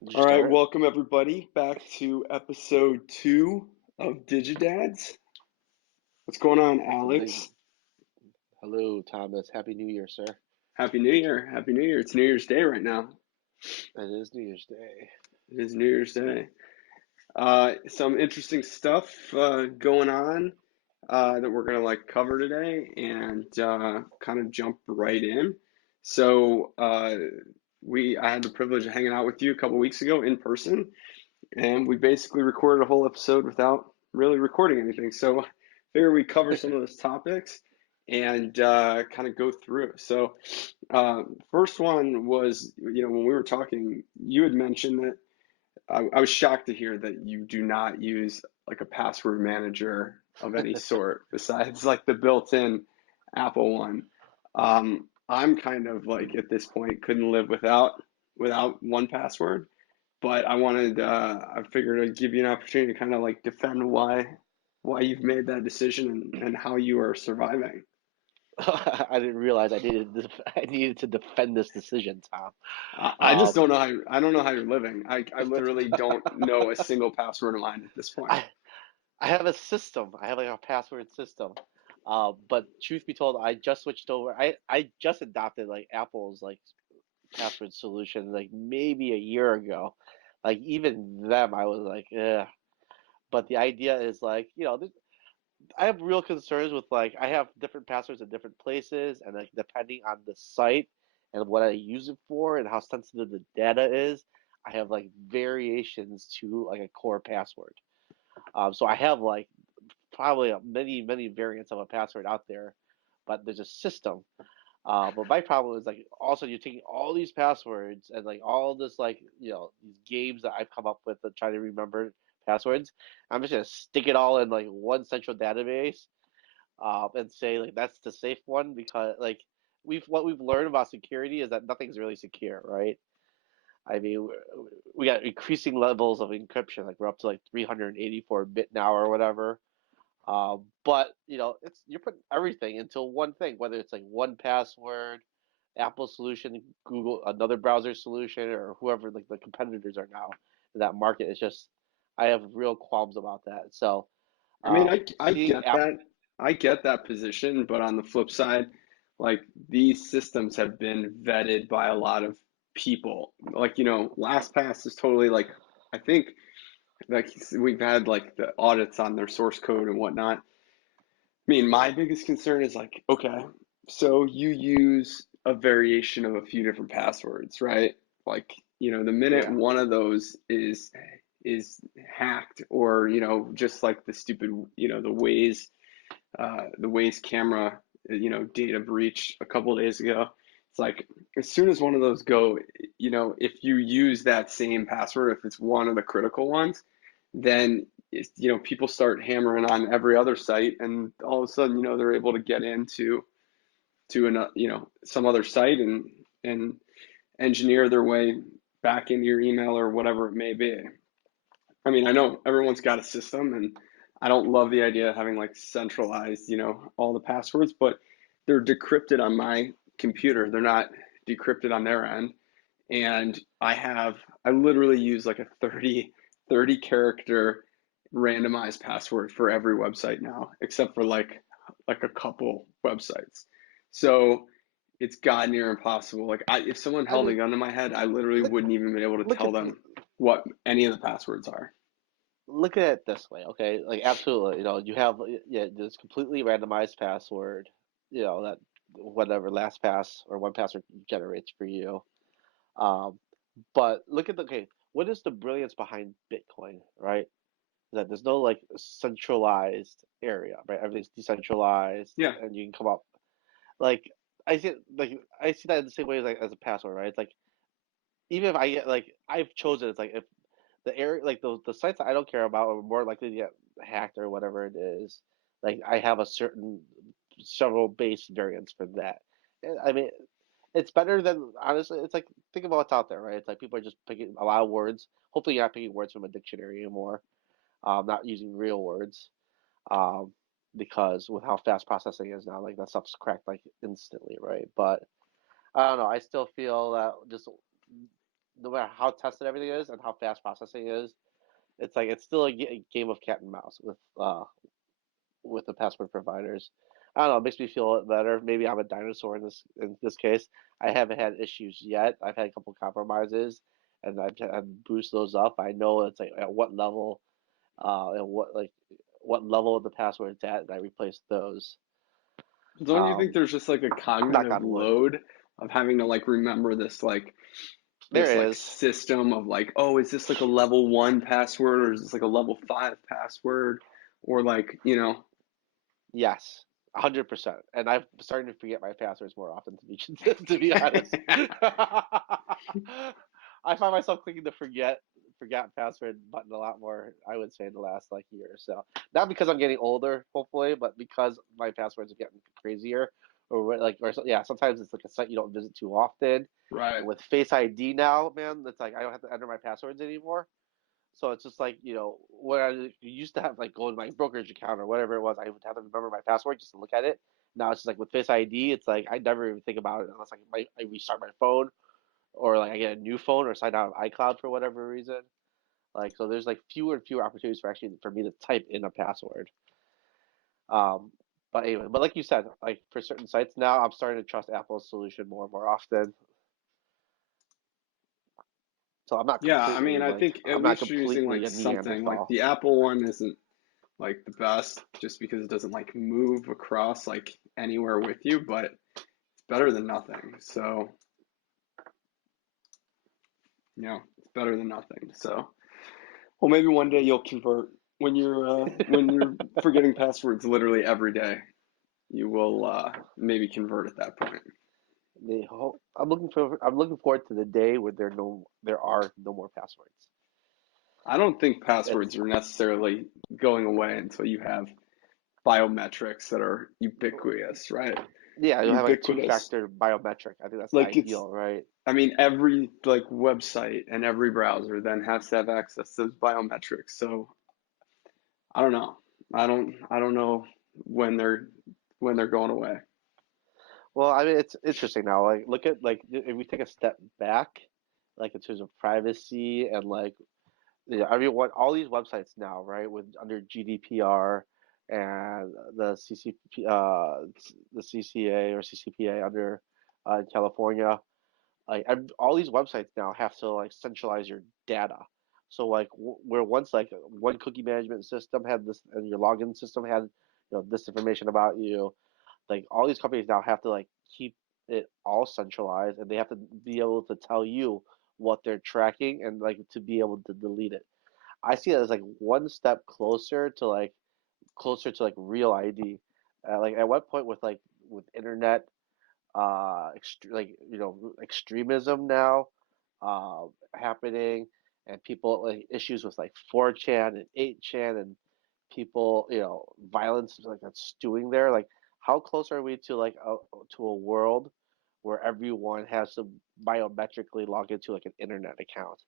Did you All right, start? welcome everybody back to episode 2 of DigiDads. What's going on, The big Alex? hello, Thomas. Happy New Year, sir. Happy New Year. Happy New Year. It's New Year's Day right now. It is New Year's Day. It is New Year's Day. Some interesting stuff going on that we're gonna cover today and kind of jump right in. So I had the privilege of hanging out with you a couple weeks ago in person, and we basically recorded a whole episode without really recording anything. So figure we cover some of those topics and kind of go through. So first one was, when we were talking, you had mentioned that I was shocked to hear that you do not use like a password manager of any sort besides like the built-in Apple one. I'm kind of like at this point couldn't live without one password, but I figured I'd give you an opportunity to kind of like defend why you've made that decision and how you are surviving. I didn't realize I needed to defend this decision, Tom. I just Um, don't know I don't know how you're living. I but literally don't know a single password of mine at this point. I I have a system. I have like a password system. But truth be told, I just switched over. I just adopted like Apple's like password solution like maybe a year ago. Like even them, I was like, yeah. But the idea is like, I have real concerns with like I have different passwords in different places, and like depending on the site and what I use it for and how sensitive the data is, I have like variations to like a core password. So I have like probably many variants of a password out there, but there's a system. But my problem is like also you're taking all these passwords and like all this like these games that I've come up with to try to remember passwords. I'm just gonna stick it all in like one central database, and say like that's the safe one because like what we've learned about security is that nothing's really secure, right? I mean, we got increasing levels of encryption, like we're up to like 384 bit now or whatever. But it's you're putting everything into one thing, whether it's like one password, Apple solution, Google, another browser solution, or whoever like the competitors are now in that market. It's just I have real qualms about that. So I mean, I seeing get Apple, that. I get that position, but on the flip side, like these systems have been vetted by a lot of people. Like, LastPass is totally like I think like we've had like the audits on their source code and whatnot. I mean, my biggest concern is like, okay, so you use a variation of a few different passwords, right? Like, the minute yeah, one of those is hacked or, just like the stupid, the Waze camera, data breach a couple of days ago. It's like as soon as one of those go, if you use that same password, if it's one of the critical ones, then people start hammering on every other site, and all of a sudden, they're able to get into some other site and engineer their way back into your email or whatever it may be. I mean, I know everyone's got a system, and I don't love the idea of having like centralized, all the passwords, but they're decrypted on my computer. They're not decrypted on their end. And I literally use like a 30 character randomized password for every website now, except for like a couple websites. So it's god near impossible. Like if someone I held a mean, gun to my head, I literally look wouldn't even be able to look tell at them what any of the passwords are. look at it this way, okay? Like absolutely, you have yeah, this completely randomized password, that whatever LastPass or one password generates for you. Um, but look at okay, what is the brilliance behind Bitcoin, right? That there's no like centralized area, right? Everything's decentralized, Yeah. and you can come up like I see that in the same way as like as a password, right? It's like even if I get like I've chosen, it's like if the area like the sites that I don't care about are more likely to get hacked or whatever it is. Like I have a certain several base variants for that. I mean, it's better than honestly. It's like think about what's out there, right? It's like people are just picking a lot of words. Hopefully, you're not picking words from a dictionary anymore. Not using real words. Um, because with how fast processing is now, like that stuff's cracked like instantly, right? But I don't know. I still feel that just no matter how tested everything is and how fast processing is, it's like it's still a game of cat and mouse with the password providers. I don't know. It makes me feel better. Maybe I'm a dinosaur in this case. I haven't had issues yet. I've had a couple compromises, and I've boosted those up. I know it's like at what level, and what level of the password it's at, and I replace those. Don't you think Um, there's just like a Knock cognitive on wood. load of having to like remember There this like is. system of like, oh, is this like a level one password or is this like a level five password? Or like, Yes, 100%. And I'm starting to forget my passwords more often, to be honest. I find myself clicking the forget password button a lot more, I would say, in the last like year or so. Not because I'm getting older, hopefully, but because my passwords are getting crazier, yeah, sometimes it's like a site you don't visit too often. Right. And with Face ID now, man, it's like I don't have to enter my passwords anymore. So it's just like, when I used to have like go to my brokerage account or whatever it was, I would have to remember my password just to look at it. Now it's just like with Face ID, it's like I never even think about it unless I restart my phone or like I get a new phone or sign out of iCloud for whatever reason. Like so there's like fewer and fewer opportunities for me to type in a password. Um, but anyway, but like you said, like for certain sites now, I'm starting to trust Apple's solution more and more often. So Yeah, I mean, I think I'm at not least you're using completely like a something like Neanderthal. the Apple one isn't like the best just because it doesn't like move across like anywhere with you, but it's better than nothing. So, it's better than nothing. So, well, maybe one day you'll convert when you're forgetting passwords literally every day. You will maybe convert at that point. I'm looking forward to the day where there are no more passwords. I don't think It's passwords are necessarily going away until you have biometrics that are ubiquitous, right? Yeah, you'll have like Ubiquitous. two-factor biometric. I think that's the Like it's, ideal, right? I mean, every like website and every browser then has to have access to those biometrics. So I don't know. I don't know when they're going away. Well, I mean, it's interesting now. Like, look at like if we take a step back, like in terms of privacy and like, everyone, all these websites now, right, with under GDPR and the CCA or CCPA under California. Like all these websites now have to like centralize your data. So like where once like one cookie management system had this and your login system had this information about you, like all these companies now have to like keep it all centralized and they have to be able to tell you what they're tracking and like to be able to delete it. I see it as like one step closer to like real ID. Like at what point with internet extremism now happening and people like issues with like 4chan and 8chan and people violence like that's stewing there, like how close are we to to a world where everyone has to biometrically log into like an internet account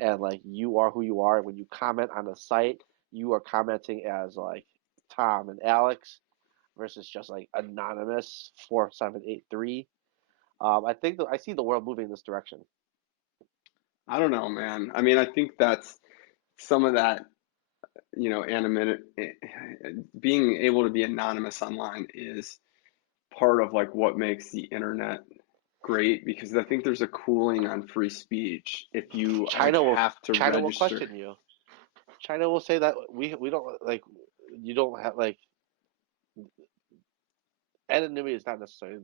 and like you are who you are, when you comment on a site you are commenting as like Tom and Alex versus just like anonymous 4783. I think I see the world moving in this direction. I don't know, man. I mean, I think that's some of that, anonymity, being able to be anonymous online is part of like what makes the internet great because I think there's a cooling on free speech if you like China will have to China will register. question you. China will say that we don't like you don't have like anonymity is not necessarily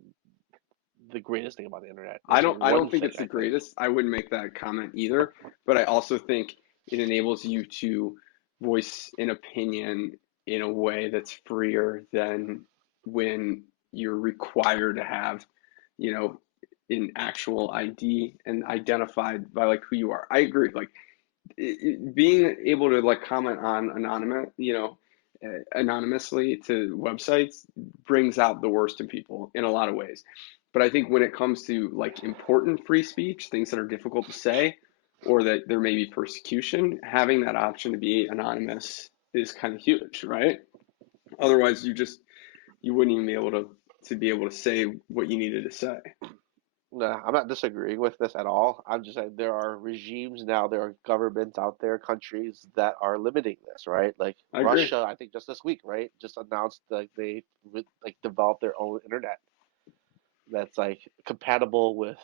the greatest thing about the internet. I It's don't I don't one think thing it's the I think. greatest. I wouldn't make that comment either, but I also think it enables you to voice an opinion in a way that's freer than when you're required to have, you know, an actual ID and identified by like who you are. I agree. Like being able to like comment on anonymously to websites brings out the worst in people in a lot of ways. But I think when it comes to like important free speech, things that are difficult to say, or that there may be persecution, having that option to be anonymous is kind of huge, right? Otherwise, you wouldn't even be able to be able to say what you needed to say. Nah, I'm not disagreeing with this at all. I'm just saying there are regimes now, there are governments out there, countries that are limiting this, right? Like I agree. Russia, I think just this week, right, just announced like they like developed their own internet that's like compatible with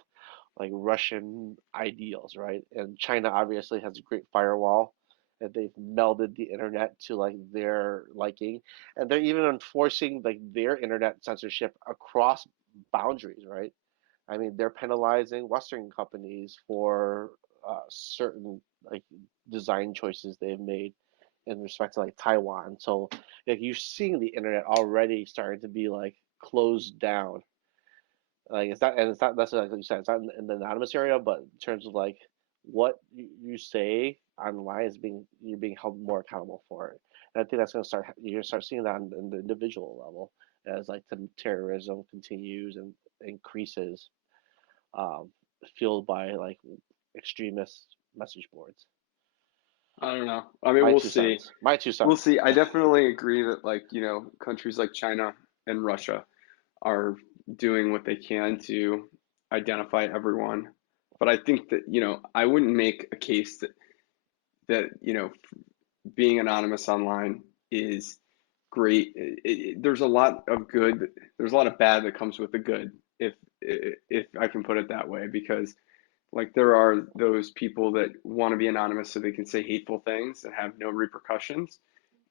like Russian ideals, right? And China obviously has a great firewall, and they've melded the internet to like their liking, and they're even enforcing like their internet censorship across boundaries, right? I mean, they're penalizing Western companies for certain like design choices they've made in respect to like Taiwan. So like you're seeing the internet already starting to be like closed down. Like it's not necessarily like you said, it's not in the anonymous area, but in terms of like what you say online is you're being held more accountable for it. And I think that's you're gonna start seeing that on the individual level as like the terrorism continues and increases, um, fueled by like extremist message boards. I don't know. I mean, My we'll two see. cents. My two We'll cents. see. I definitely agree that, like, countries like China and Russia are doing what they can to identify everyone. But I think that, I wouldn't make a case that being anonymous online is great. There's a lot of good, there's a lot of bad that comes with the good, if I can put it that way, because like there are those people that want to be anonymous so they can say hateful things and have no repercussions,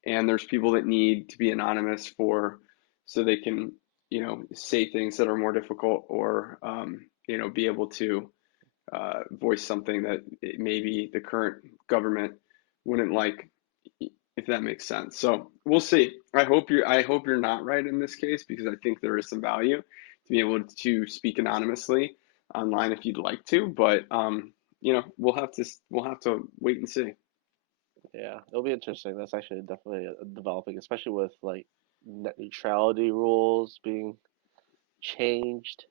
and there's people that need to be anonymous for so they can say things that are more difficult, or be able to voice something that maybe the current government wouldn't like, if that makes sense. So we'll see. I hope you're not right in this case, because I think there is some value to be able to speak anonymously online if you'd like to, but we'll have to wait and see. Yeah, it'll be interesting. That's actually definitely developing, especially with like net neutrality rules being changed.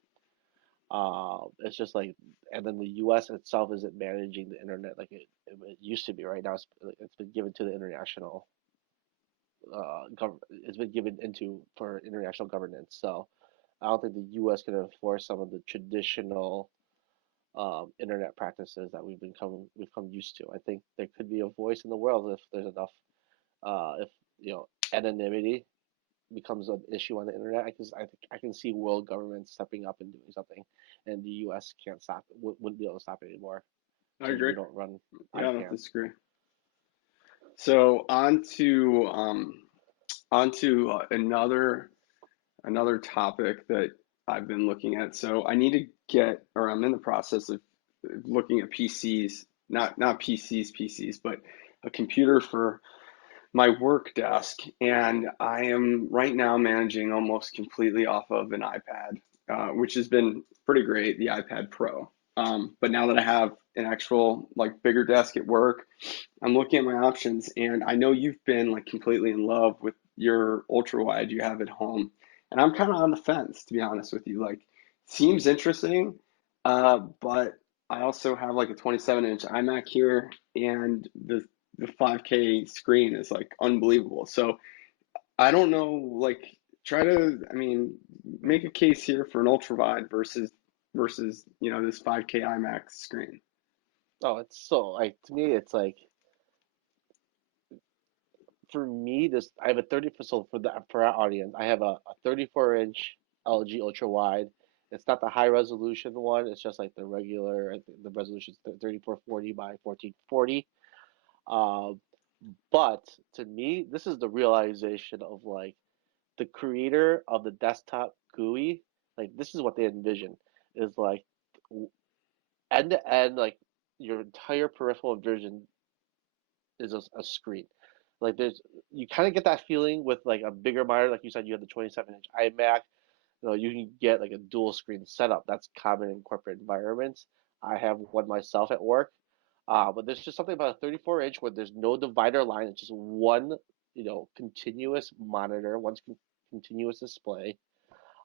It's just like, and then the U.S. itself isn't managing the internet like it used to be. Right now, it's been given to the international it's been given into for international governance. So I don't think the U.S. can enforce some of the traditional internet practices that we've come used to. I think there could be a voice in the world if there's enough, if anonymity becomes an issue on the internet. I think I can see world governments stepping up and doing something, and the U.S. can't stop, wouldn't be able to stop it anymore I because agree. we don't run Yeah, I don't ICANN. disagree. So on to another topic that I've been looking at. So I need to or I'm in the process of looking at PCs, not PCs, but a computer for my work desk, and I am right now managing almost completely off of an iPad, which has been pretty great, the iPad Pro. But now that I have an actual like bigger desk at work, I'm looking at my options, and I know you've been like completely in love with your Ultrawide you have at home, and I'm kind of on the fence, to be honest with you. Like, seems interesting, but I also have like a 27-inch iMac here, and the 5K screen is like unbelievable. So I don't know, like, I mean, make a case here for an Ultrawide versus this 5K iMac screen. Oh, it's so like to me, it's like for me, this I have a 30 so for our audience, I have a 34-inch LG Ultra Wide. It's not the high resolution one. It's just like the regular. I think the resolution is 3440 by 1440. Um, but to me, this is the realization of like the creator of the desktop GUI. Like this is what they envision is like end to end, like your entire peripheral vision is a screen. Like there's you kind of get that feeling with like a bigger monitor, like you said, you have the 27-inch iMac. You can get like a dual screen setup. That's common in corporate environments. I have one myself at work, but there's just something about a 34-inch where there's no divider line. It's just one, continuous monitor, continuous display,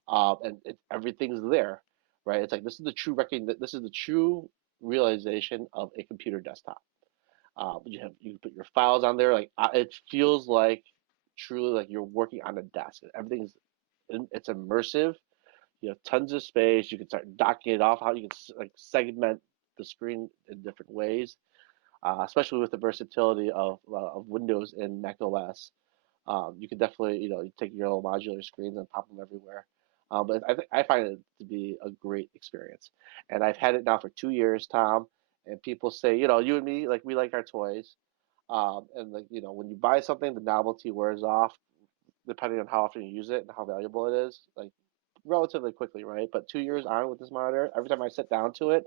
and everything's there, right? It's like this is the true This is the true realization of a computer desktop. You put your files on there. Like it feels like truly like you're working on a desk. Everything's it's immersive. You have tons of space. You can start docking it off. How you can like segment the screen in different ways, especially with the versatility of Windows and Mac OS. You can definitely, you take your little modular screens and pop them everywhere. But I find it to be a great experience, and I've had it now for 2 years, Tom. And people say, you and me, like we like our toys, and like when you buy something, the novelty wears off depending on how often you use it and how valuable it is, like relatively quickly, right? But 2 years on with this monitor, every time I sit down to it,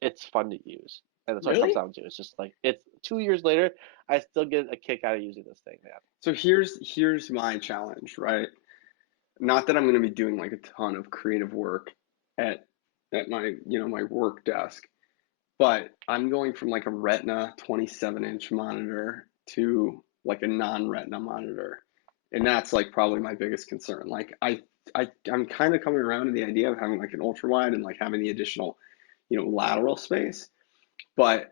it's fun to use. And that's what it comes Really? down to. It's just like it's 2 years later, I still get a kick out of using this thing, man. So here's my challenge, right? Not that I'm going to be doing like a ton of creative work at my my work desk, but I'm going from like a Retina 27-inch monitor to like a non-Retina monitor. And that's like probably my biggest concern. Like I'm kind of coming around to the idea of having like an ultra wide and like having the additional, lateral space. But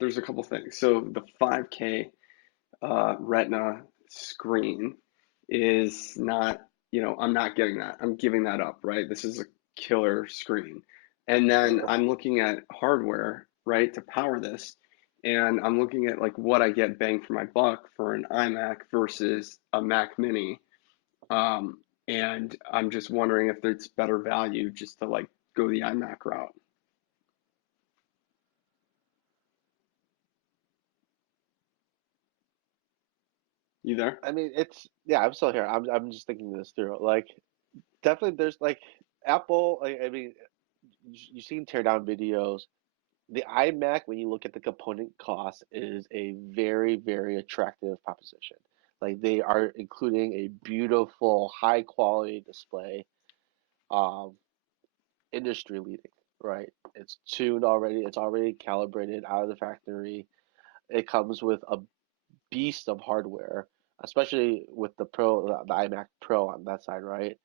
there's a couple things. So the 5K Retina screen is not, I'm not getting that. I'm giving that up, right? This is a killer screen. And then Sure. I'm looking at hardware, right, to power this. And I'm looking at like what I get bang for my buck for an iMac versus a Mac Mini. And I'm just wondering if it's better value just to like go the iMac route. You there? I mean, yeah, I'm still here. I'm just thinking this through. Like, definitely, there's like Apple. Like, I mean, you've seen teardown videos. The iMac, when you look at the component cost, is a very, very attractive proposition. Like, they are including a beautiful, high quality display, um, industry leading, right? It's tuned already. It's already calibrated out of the factory. It comes with a beast of hardware, especially with the iMac Pro on that side, right?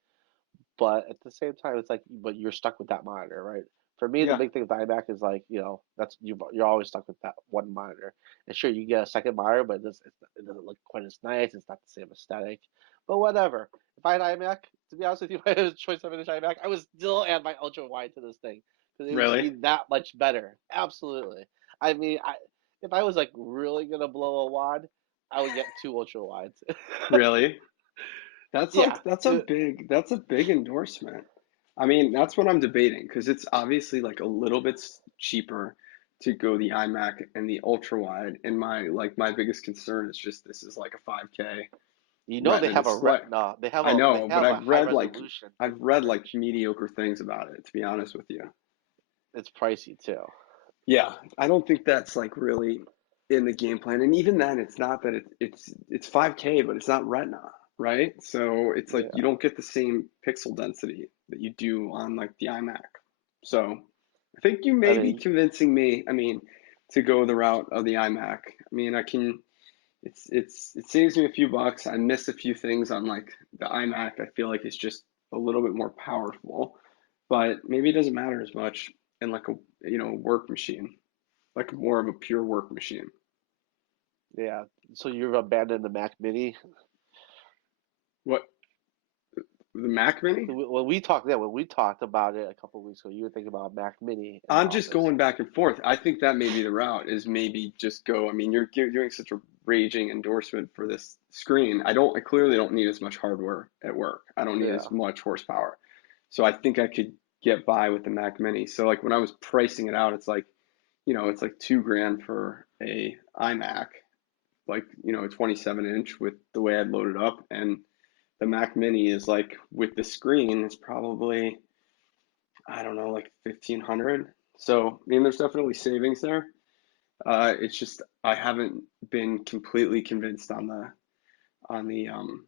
But at the same time, it's like, but you're stuck with that monitor, right? For me, the Yeah. big thing with the iMac is like, that's you're always stuck with that one monitor. And sure, you get a second monitor, but it doesn't look quite as nice. It's not the same aesthetic. But whatever. If I had an iMac, to be honest with you, if I had a choice of an iMac, I would still add my ultra wide to this thing because it would just Really? be that much better. Absolutely. I mean, if I was like really gonna blow a wad, I would get two ultra wides. Really? That's Yeah. like that's a big endorsement. I mean, that's what I'm debating because it's obviously like a little bit cheaper to go the iMac and the ultra wide. And my biggest concern is just this is like a 5K They Retina have a display. Retina. I They know, but have a high resolution. I've read like mediocre things about it, to be honest with you. It's pricey too. Yeah, I don't think that's like really in the game plan. And even then, it's not that it's 5K, but it's not Retina, right? So it's like you Yeah. don't get the same pixel density that you do on like the iMac. So I think you I may be mean, convincing me, I mean, to go the route of the iMac. I mean, I can it saves me a few bucks. I miss a few things on like the iMac. I feel like it's just a little bit more powerful, but maybe it doesn't matter as much in like a work machine, like more of a pure work machine. yeah. So you've abandoned the Mac Mini. What, the Mac Mini? When we talked about it a couple of weeks ago, you were thinking about Mac Mini in the I'm just office. going back and forth. I think that may be the route is maybe just go. I mean, you're doing such a raging endorsement for this screen. I clearly don't need as much hardware at work. I don't need Yeah. as much horsepower. So I think I could get by with the Mac Mini. So like when I was pricing it out, it's like, it's like 2 grand for a iMac, like, a 27-inch with the way I'd load it up. And the Mac Mini is like with the screen is probably, I don't know, like 1500. So, I mean, there's definitely savings there. It's just I haven't been completely convinced on the um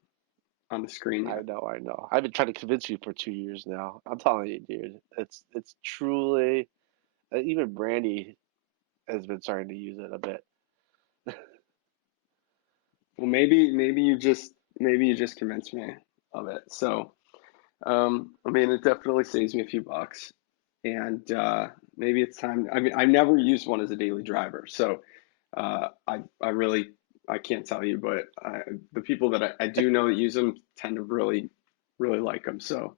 on the screen I yet. know, I know. I've been trying to convince you for 2 years now. I'm telling you, dude. It's truly even Brandy has been starting to use it a bit. Well, maybe you just convinced me of it. So, I mean, it definitely saves me a few bucks, and maybe it's time. I mean, I've never used one as a daily driver, so I really I can't tell you, but the people that I do know that use them tend to really like them. So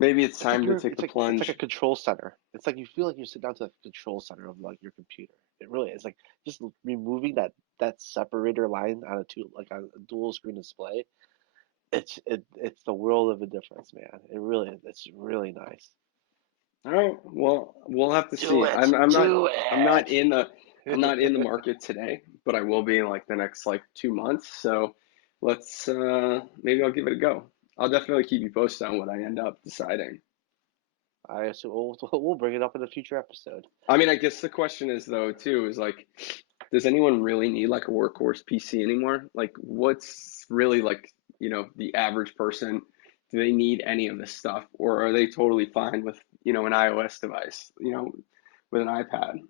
Maybe it's It's like time to take the it's like a plunge. control center. It's like you feel like you sit down to the control center of like your computer. It really is like just removing that separator line on a two like on a dual screen display. It's the world of a difference, man. It really is. It's really nice. All right. Well, we'll have to Do see. it, do I'm not it. in the market today, but I will be in like the next like 2 months. So let's maybe I'll give it a go. I'll definitely keep you posted on what I end up deciding. I assume we'll bring it up in a future episode. I mean, I guess the question is though too is like, does anyone really need like a workhorse PC anymore? Like, what's really like, the average person? Do they need any of this stuff, or are they totally fine with, an iOS device, with an iPad?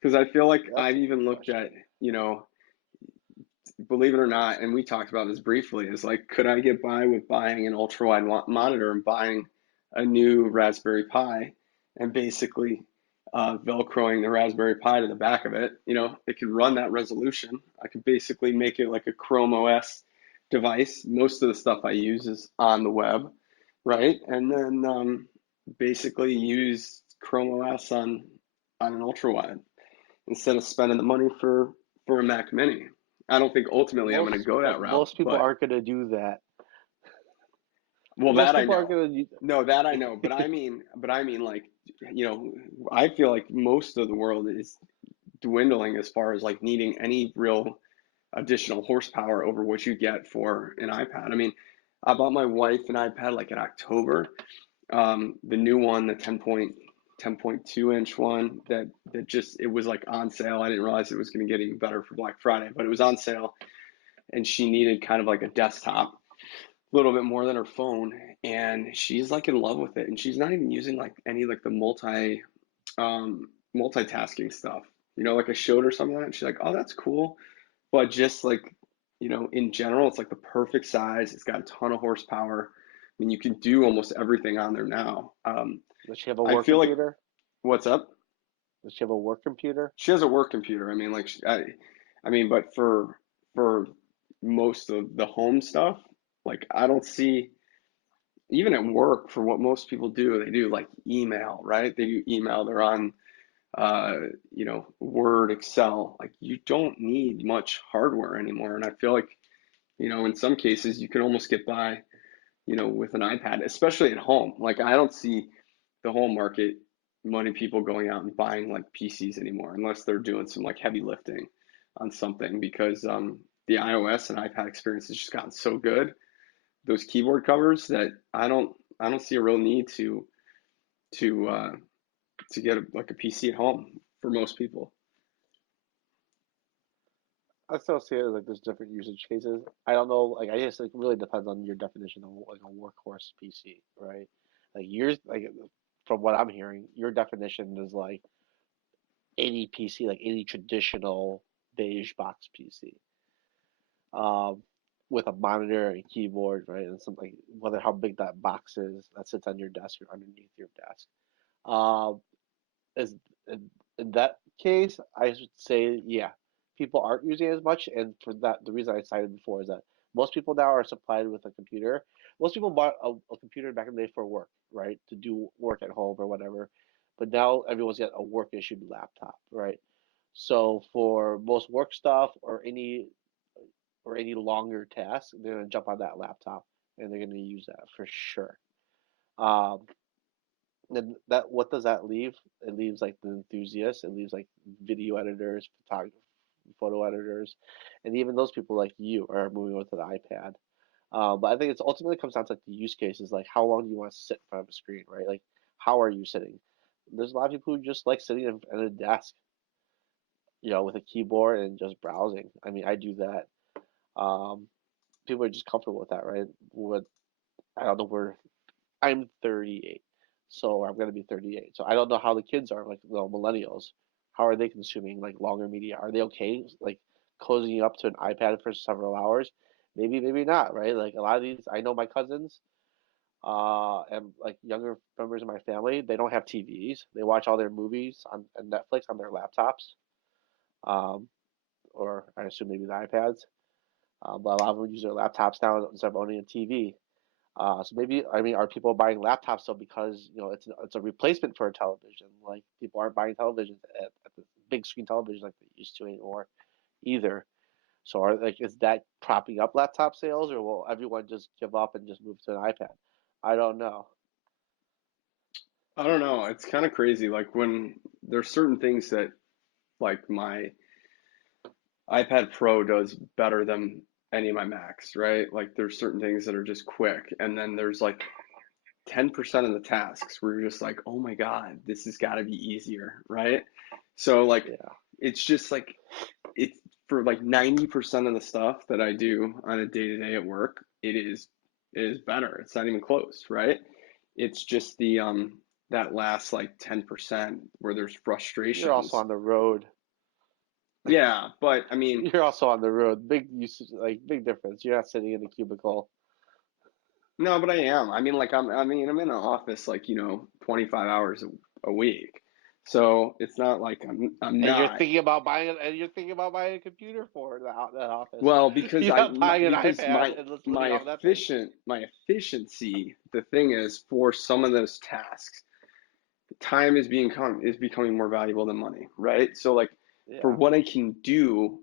Because I feel like That's I've a good even looked question. at, believe it or not, and we talked about this briefly, is like, could I get by with buying an ultra-wide monitor and buying a new Raspberry Pi and basically Velcroing the Raspberry Pi to the back of it? It could run that resolution. I could basically make it like a Chrome OS device. Most of the stuff I use is on the web, right? And then basically use Chrome OS on an ultra-wide instead of spending the money for a Mac Mini. I don't think ultimately I'm going to Most go that route, most people but aren't gonna do that. well, Most that I people aren't know. gonna do. No, that I know, but I mean like, I feel like most of the world is dwindling as far as like needing any real additional horsepower over what you get for an iPad. I mean, I bought my wife an iPad like in October. The new one, the 10.2 inch one that just it was like on sale. I didn't realize it was going to get even better for Black Friday, but it was on sale, and she needed kind of like a desktop, a little bit more than her phone, and she's like in love with it, and she's not even using like any like the multitasking stuff. Like I showed her some of that, and she's like, "Oh, that's cool," but just like, in general, it's like the perfect size. It's got a ton of horsepower. I mean, you can do almost everything on there now. Does she have a I work feel like computer? what's up? Does she have a work computer? She has a work computer. I mean, like, I mean, but for most of the home stuff, like, I don't see even at work for what most people do. They do like email, right? They do email. They're on, uh, Word, Excel. Like, you don't need much hardware anymore. And I feel like, in some cases, you can almost get by, with an iPad, especially at home. Like, I don't see the whole market, many people going out and buying like PCs anymore, unless they're doing some like heavy lifting on something because the iOS and iPad experience has just gotten so good. Those keyboard covers that I don't see a real need to uh, to get like a PC at home for most people. I still see it like there's different usage cases. I don't know, like I guess it really depends on your definition of like a workhorse PC, right? Like yours, like from what I'm hearing, your definition is like any PC, like any traditional beige box PC, um, with a monitor and keyboard, right, and something like whether how big that box is that sits on your desk or underneath your desk. Um, is in that case, I should say, yeah, people aren't using it as much, and for that, the reason I cited before is that most people now are supplied with a computer. Most people bought a computer back in the day for work, right, to do work at home or whatever, but now everyone's got a work issued laptop, right? So for most work stuff or any longer task, they're gonna jump on that laptop and they're gonna use that for sure. Um, then that what does that leave? It leaves like the enthusiasts. It leaves like video editors, photography, photo editors, and even those people like you are moving over to the iPad. But I think it's ultimately comes down to like the use cases, like how long do you want to sit in front of a screen, right? Like how are you sitting? There's a lot of people who just like sitting at a desk, with a keyboard and just browsing. I mean, I do that. Um, People are just comfortable with that, right? With I don't know where I'm 38, so I'm gonna be 38. So I don't know how the kids are, like the millennials. How are they consuming like longer media? Are they okay, like cozying up to an iPad for several hours? Maybe, maybe not, right? Like a lot of these, I know my cousins, and like younger members of my family, they don't have TVs. They watch all their movies on Netflix on their laptops, um, or I assume maybe the iPads. But a lot of them use their laptops now instead of owning a TV. So maybe, I mean, are people buying laptops still because it's a replacement for a television? Like people aren't buying televisions at the big screen television like they used to anymore either. So is that propping up laptop sales, or will everyone just give up and just move to an iPad? I don't know. I don't know. It's kind of crazy. Like when there's certain things that like my iPad Pro does better than any of my Macs, right? Like there's certain things that are just quick, and then there's like 10% of the tasks where you're just like, oh my God, this has got to be easier, right? So like Yeah, it's just like it's for like 90% of the stuff that I do on a day to day at work, it is better. It's not even close, right? It's just the that last like 10% where there's you're also frustrations. on the road. Yeah, but I mean, You're also on the road. Big use, like big difference. You're not sitting in a cubicle. no, but I am. I mean, like I'm in an office like, 25 hours a week. So it's not like I'm And not. you're thinking about buying a computer for that office. Well, because You're I not buying an because iPad and just living off that thing. my efficiency, the thing is for some of those tasks, time is becoming more valuable than money, right? So like for Yeah. what I can do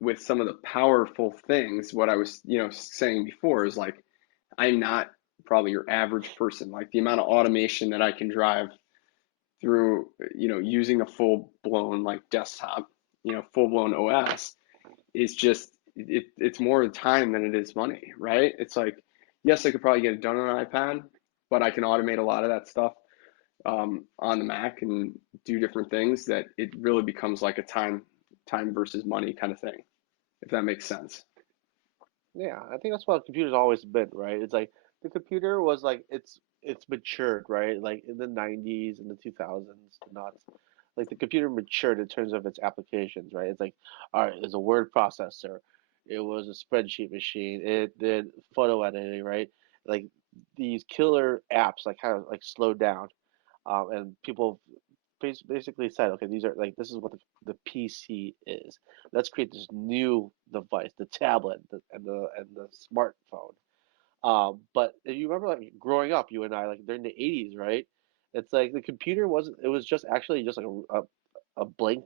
with some of the powerful things, what I was, saying before is like I'm not probably your average person. Like the amount of automation that I can drive through, using a full blown like desktop, full blown OS is just it's more time than it is money, right? It's like, yes, I could probably get it done on an iPad, but I can automate a lot of that stuff on the Mac and do different things that it really becomes like a time versus money kind of thing, if that makes sense. Yeah, I think that's what computers always been, right? It's like the computer was like it's matured, right? Like in the 90s and the 2000s, the not like the computer matured in terms of its applications, right? It's like, all right, it's a word processor. It was a spreadsheet machine. It did photo editing, right? Like these killer apps like kind of like slowed down. And people basically said, okay, these are like this is what the PC is. Let's create this new device, the tablet, and the smartphone. But if you remember, like growing up, you and I, like during the '80s, right? It's like the computer wasn't. It was just actually just like a blank.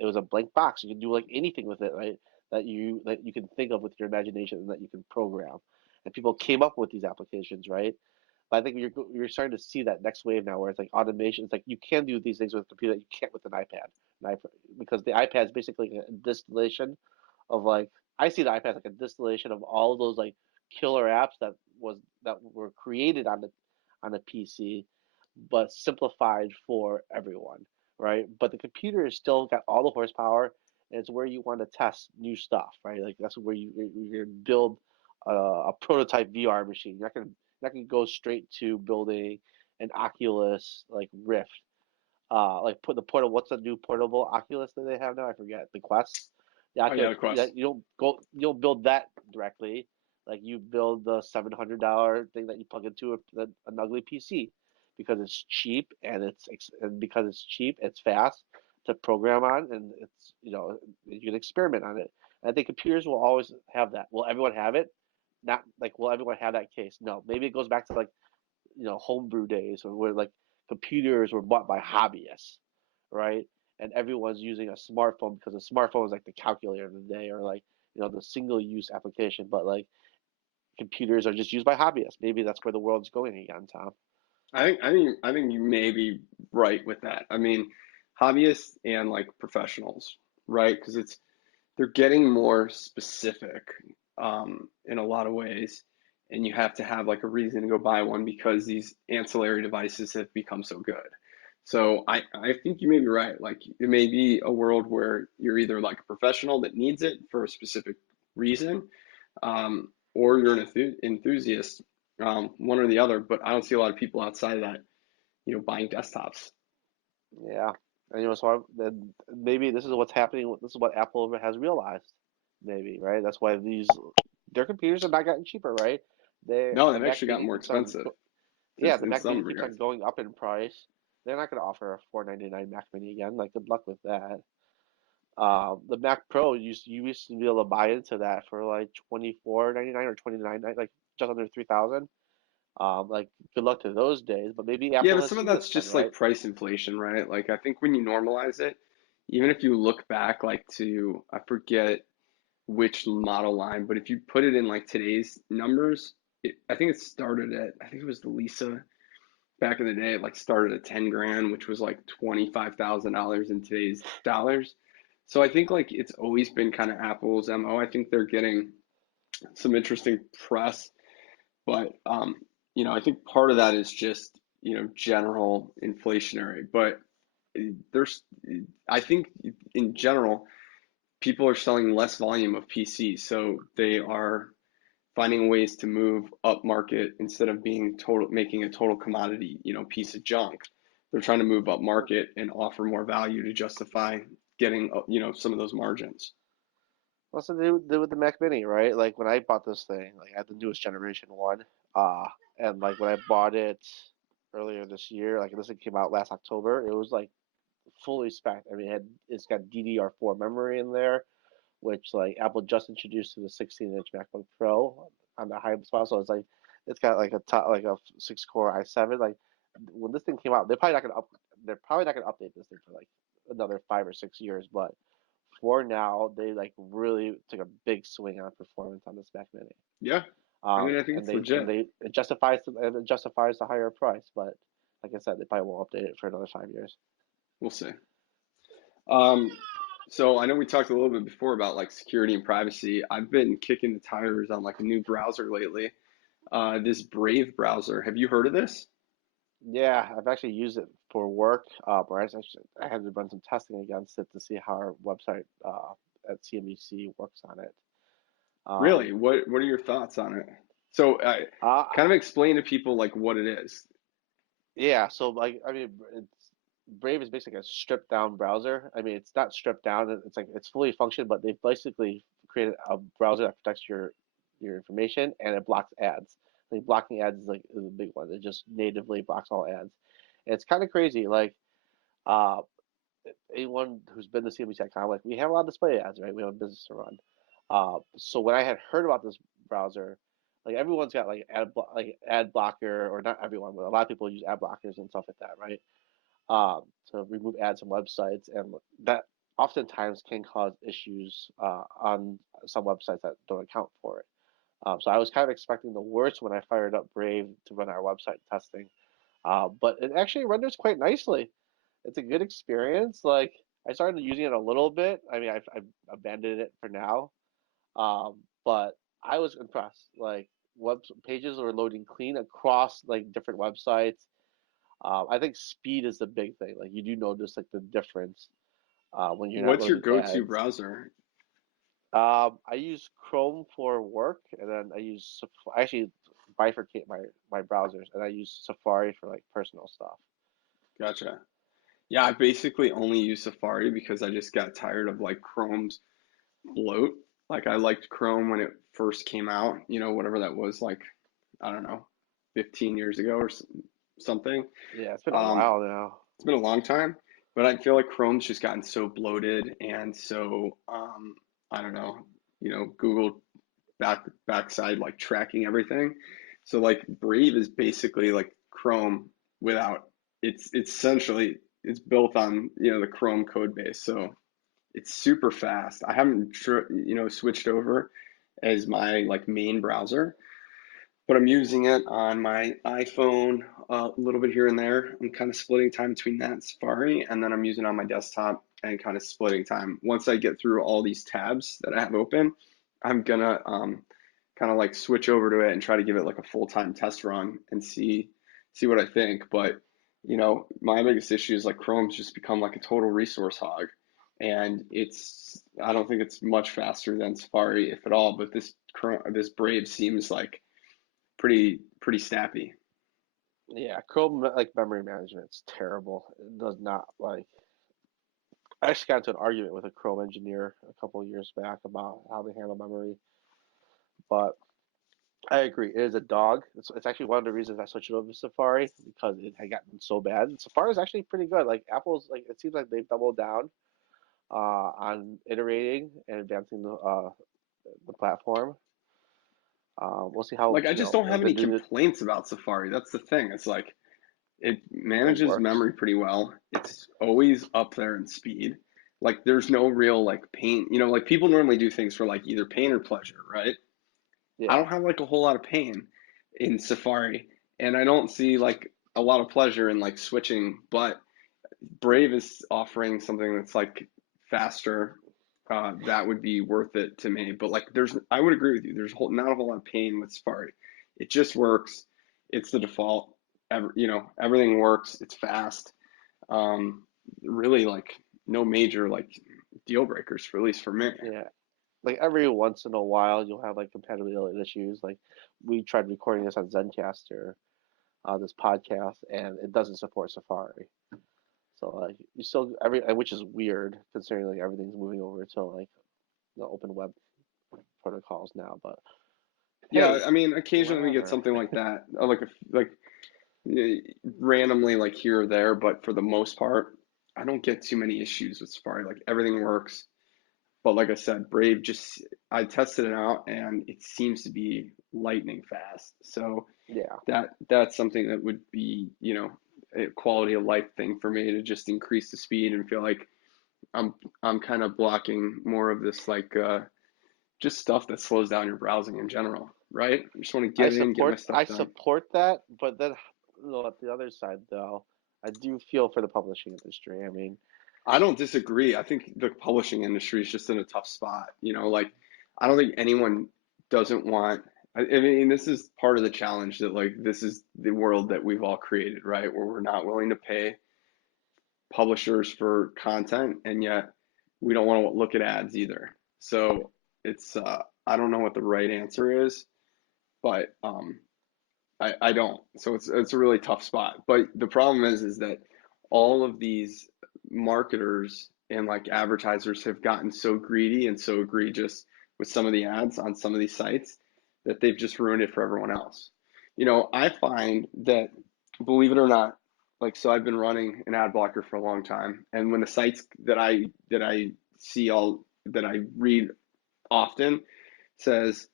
It was a blank box. You could do like anything with it, right? That you can think of with your imagination and that you can program. And people came up with these applications, right? But I think you're starting to see that next wave now, where it's like automation. It's like you can do these things with a computer that you can't with an iPad, because the iPad is basically a distillation of like I see the iPad like a distillation of all of those like killer apps that were created on a PC, but simplified for everyone, right? But the computer has still got all the horsepower, and it's where you want to test new stuff, right? Like that's where you're gonna build a prototype VR machine. You're not gonna go straight to building an Oculus like Rift. Like put the portable. What's the new portable Oculus that they have now? I forget. The Quest. The Oh yeah, Oculus. of course. You don't build that directly. Like you build the $700 thing that you plug into an ugly PC because it's cheap and because it's cheap, it's fast to program on, and it's you can experiment on it. And I think computers will always have that. Will everyone have it? Not like will everyone have that case? No. Maybe it goes back to like homebrew days where like computers were bought by hobbyists, right? And everyone's using a smartphone because a smartphone is like the calculator of the day, or like the single use application. But like computers are just used by hobbyists. Maybe that's where the world's going again, Tom. I think you may be right with that. I mean, hobbyists and like professionals, right? Because they're getting more specific in a lot of ways, and you have to have like a reason to go buy one because these ancillary devices have become so good. So I think you may be right. Like it may be a world where you're either like a professional that needs it for a specific reason, or you're an enthusiast, one or the other. But I don't see a lot of people outside of that, buying desktops. Yeah, and then maybe this is what's happening. This is what Apple has realized. Maybe right. That's why their computers have not gotten cheaper, right? No, The they've Mac actually gotten Mini more keeps on expensive Yeah, the in Mac some Mini keeps on regards. going up in price. They're not going to offer a 499 Mac Mini again. Like, good luck with that. The Mac Pro, you used to be able to buy into that for like 24.99 or 29, like just under 3,000. Like good luck to those days, but maybe Yeah, Apple but has some of seen this that's trend, just like right? price inflation, right? Like I think when you normalize it, even if you look back like to, I forget which model line, but if you put it in like today's numbers, I think it started at, I think it was the Lisa back in the day, it like started at 10 grand, which was like $25,000 in today's dollars. So I think like it's always been kind of Apple's MO. I think they're getting some interesting press, but I think part of that is just, general inflationary. But there's, I think in general, people are selling less volume of PCs, so they are finding ways to move up market instead of making a total commodity, piece of junk. They're trying to move up market and offer more value to justify getting, some of those margins. What's to do with the Mac Mini, right? Like when I bought this thing, like I had the newest generation one, uh, and like when I bought it earlier this year, like this thing came out last October, it was like fully spec. I mean, it's got DDR4 memory in there, which like Apple just introduced to the 16-inch MacBook Pro on the high spot. So it's got like a top like a 6-core i7. Like when this thing came out, they're probably not gonna update this thing for like another 5 or 6 years. But for now, they like really took a big swing on performance on this Mac Mini. Yeah, I mean, I think And it's they legit. it justifies the higher price. But like I said, they probably won't update it for another 5 years. We'll see. Um, so I know we talked a little bit before about like security and privacy. I've been kicking the tires on like a new browser lately. This Brave browser. Have you heard of this? Yeah, I've actually used it for work, where I had to run some testing against it to see how our website at CNBC works on it. Really? Um, What are your thoughts on it? So, uh, kind of explain to people like what it is. yeah, so like I mean, Brave is basically a stripped down browser. I mean, it's not stripped down; it's like it's fully functioned, but they've basically created a browser that protects your information and it blocks ads. Like blocking ads is a big one. It just natively blocks all ads. And it's kind of crazy. Like uh, anyone who's been to CNBC.com, like we have a lot of display ads, right? We have a business to run. So when I had heard about this browser, like everyone's got like like ad blocker, or not everyone, but a lot of people use ad blockers and stuff like that, right? To remove ads from websites, and that oftentimes can cause issues on some websites that don't account for it. So I was kind of expecting the worst when I fired up Brave to run our website testing, but it actually renders quite nicely. It's a good experience. Like I started using it a little bit. I mean, I've abandoned it for now. But I was impressed. Like web pages were loading clean across like different websites. I think speed is the big thing. Like you do notice like the difference when you're not What's your loading go-to ads. browser? I use Chrome for work, and then I actually bifurcate my browsers, and I use Safari for like personal stuff. Gotcha. Yeah, I basically only use Safari because I just got tired of like Chrome's bloat. Like I liked Chrome when it first came out, whatever that was, like, I don't know, 15 years ago or something. Yeah, it's been a Um, while now. it's been a long time, but I feel like Chrome's just gotten so bloated and so, I don't know, Google backside like tracking everything. So like Brave is basically like Chrome without it's essentially it's built on the Chrome code base. So it's super fast. I haven't switched over as my like main browser, but I'm using it on my iPhone a little bit here and there. I'm kind of splitting time between that and Safari, and then I'm using it on my desktop and kind of splitting time. Once I get through all these tabs that I have open, I'm gonna kind of like switch over to it and try to give it like a full-time test run and see what I think. But my biggest issue is like Chrome's just become like a total resource hog, and I don't think it's much faster than Safari, if at all. But this Brave seems like pretty snappy. Yeah, Chrome like memory management's terrible. It does not like. I actually got into an argument with a Chrome engineer a couple of years back about how they handle memory, but I agree. It is a dog. It's actually one of the reasons I switched over to Safari because it had gotten so bad. Safari is actually pretty good. Like Apple's, like it seems like they've doubled down on iterating and advancing the platform. We'll see how, Like I just don't have the any new complaints about Safari. That's the thing. It's like it it manages works. memory pretty well. It's always up there in speed. Like there's no real like pain. Like people normally do things for like either pain or pleasure, right? I Yeah. don't have like a whole lot of pain in Safari, and I don't see like a lot of pleasure in like switching, but Brave is offering something that's like faster. That would be worth it to me. But like, I would agree with you. Not a whole lot of pain with Safari. It just works. It's the default. Everything works. It's fast. Um, really, like, no major like deal breakers, for at least for me. Yeah. Like every once in a while, you'll have like compatibility issues. Like we tried recording this on Zencaster, this podcast, and it doesn't support Safari. So like you still which is weird considering like everything's moving over to like the open web protocols now. But Yeah, hey, I mean, occasionally we get whatever. something like that, like randomly like here or there, but for the most part, I don't get too many issues with Safari. Like everything works. But like I said, Brave just I tested it out and it seems to be lightning fast. So Yeah, that's something that would be, a quality of life thing for me to just increase the speed and feel like I'm I'm kind of blocking more of this like just stuff that slows down your browsing in general, right? I just want to get in, get my stuff I done. support that, but then at the other side though, I do feel for the publishing industry. I mean, I don't disagree. I think the publishing industry is just in a tough spot. Like I don't think anyone doesn't want. I mean, this is part of the challenge that like this is the world that we've all created, right? Where we're not willing to pay publishers for content, and yet we don't want to look at ads either. So it's I don't know what the right answer is, but I don't. So it's a really tough spot. But the problem is that all of these marketers and like advertisers have gotten so greedy and so egregious with some of the ads on some of these sites that they've just ruined it for everyone else. I find that, believe it or not, like so I've been running an ad blocker for a long time, and when the sites that I see all that I read often says,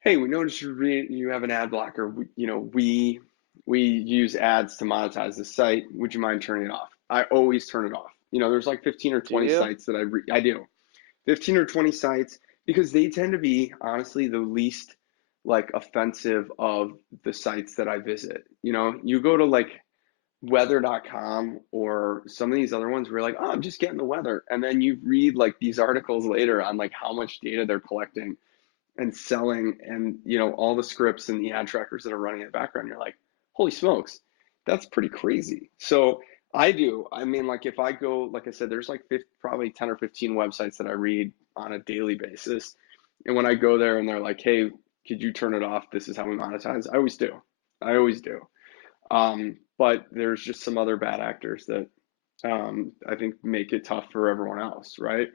hey, we noticed you have an ad blocker. We use ads to monetize the site. Would you mind turning it off? I always turn it off. There's like 15 or do 20 you? sites that I do. 15 or 20 sites because they tend to be honestly the least like offensive of the sites that I visit. You go to like weather.com or some of these other ones where you're like, oh, I'm just getting the weather. And then you read like these articles later on like how much data they're collecting and selling and all the scripts and the ad trackers that are running in the background. You're like, holy smokes, that's pretty crazy. So I mean, like if I go, like I said, there's like probably 10 or 15 websites that I read on a daily basis, and when I go there and they're like, hey, could you turn it off, this is how we monetize, I always do. But there's just some other bad actors that I think make it tough for everyone else, right?